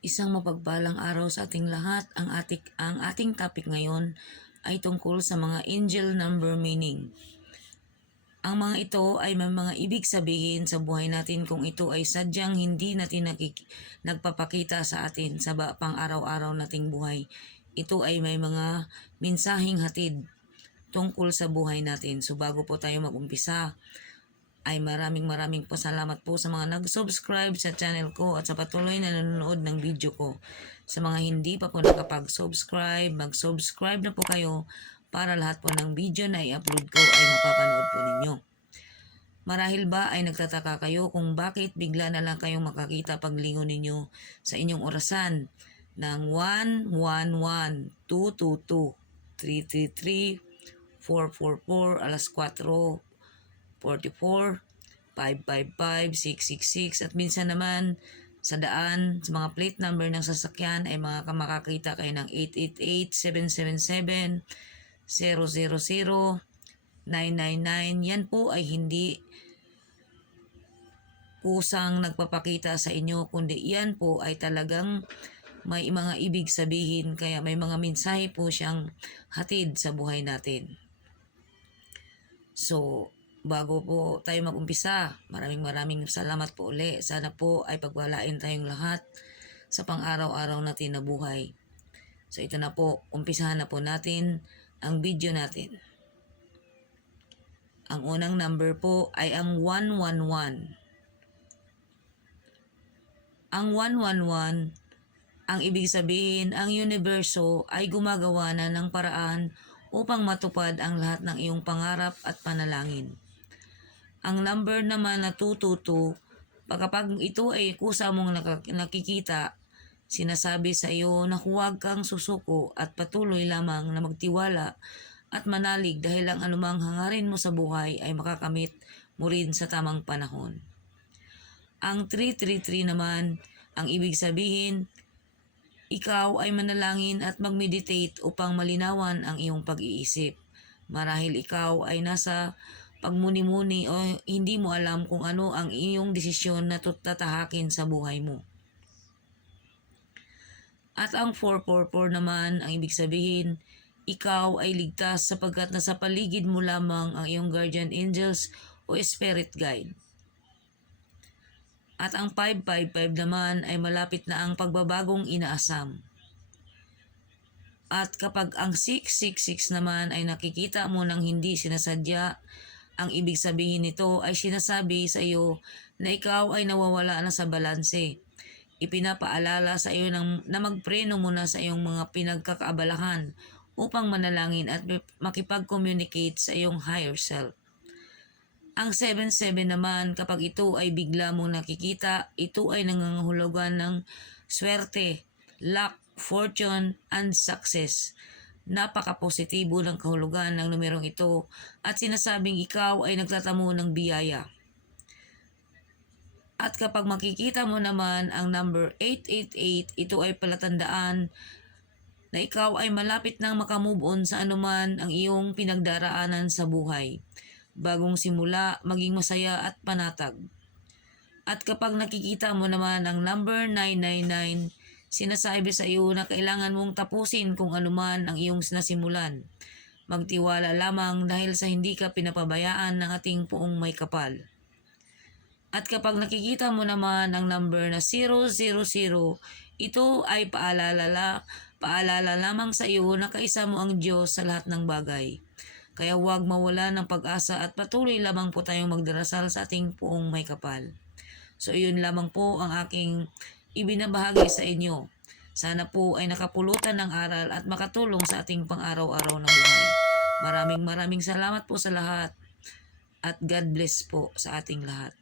Isang mapagpalang araw sa ating lahat. Ang ating topic ngayon ay tungkol sa mga angel number meaning. Ang mga ito ay may mga ibig sabihin sa buhay natin kung ito ay sadyang hindi natin nagpapakita sa atin sa pang-araw-araw nating buhay. Ito ay may mga mensaheng hatid tungkol sa buhay natin. So bago po tayo mag-umpisa, ay maraming pasalamat po sa mga nag-subscribe sa channel ko at sa patuloy na nanonood ng video ko. Sa mga hindi pa po nakapag-subscribe, mag-subscribe na po kayo para lahat po ng video na i-upload ko ay mapapanood po ninyo. Marahil ba ay nagtataka kayo kung bakit bigla na lang kayong makakita paglingon ninyo sa inyong orasan ng 111, 222, 333, 444, alas 4, 44, 555, 666 at minsan naman sa daan, sa mga plate number ng sasakyan ay makakita kayo ng 888, 777, 000, 999. Yan po ay hindi kusang nagpapakita sa inyo, kundi yan po ay talagang may mga ibig sabihin, kaya may mga mensahe po siyang hatid sa buhay natin. So, bago po tayo mag-umpisa, maraming salamat po uli. Sana po ay pagwalain tayong lahat sa pang-araw-araw natin na buhay. So ito na po, umpisahan na po natin ang video natin. Ang unang number po ay ang 111. Ang 111, ang ibig sabihin, ang universo ay gumagawa na ng paraan upang matupad ang lahat ng iyong pangarap at panalangin. Ang number naman na 222, kapag ito ay kusa mong nakikita, sinasabi sa iyo na huwag kang susuko at patuloy lamang na magtiwala at manalig dahil ang anumang hangarin mo sa buhay ay makakamit mo rin sa tamang panahon. Ang 333 naman, ang ibig sabihin, ikaw ay manalangin at mag-meditate upang malinawan ang iyong pag-iisip. Marahil ikaw ay nasa pagmuni-muni o hindi mo alam kung ano ang iyong desisyon na tatahakin sa buhay mo. At ang 444 naman, ang ibig sabihin, ikaw ay ligtas sapagkat nasa paligid mo lamang ang iyong guardian angels o spirit guide. At ang 555 naman ay malapit na ang pagbabagong inaasam. At kapag ang 666 naman ay nakikita mo nang hindi sinasadya, ang ibig sabihin nito ay sinasabi sa iyo na ikaw ay nawawala na sa balanse. Ipinapaalala sa iyo na magpreno muna sa iyong mga pinagkakaabalahan upang manalangin at makipag-communicate sa iyong higher self. Ang 77 naman, kapag ito ay bigla mong nakikita, ito ay nangangahulugan ng swerte, luck, fortune, and success. Napaka-positibo ng kahulugan ng numerong ito at sinasabing ikaw ay nagtatamo ng biyaya. At kapag makikita mo naman ang number 888, ito ay palatandaan na ikaw ay malapit nang makamove on sa anuman ang iyong pinagdaraanan sa buhay. Bagong simula, maging masaya at panatag. At kapag nakikita mo naman ang number 999, sinasabi sa iyo na kailangan mong tapusin kung anuman ang iyong nasimulan. Magtiwala lamang dahil sa hindi ka pinapabayaan ng ating Poong May Kapal. At kapag nakikita mo naman ang number na 000, ito ay paalala lamang sa iyo na kaisa mo ang Diyos sa lahat ng bagay. Kaya huwag mawala ng pag-asa at patuloy lamang po tayong magdarasal sa ating Poong May Kapal. So iyon lamang po ang aking ibinabahagi sa inyo. Sana po ay nakapulutan ng aral at makatulong sa ating pang-araw-araw na buhay. Maraming salamat po sa lahat at God bless po sa ating lahat.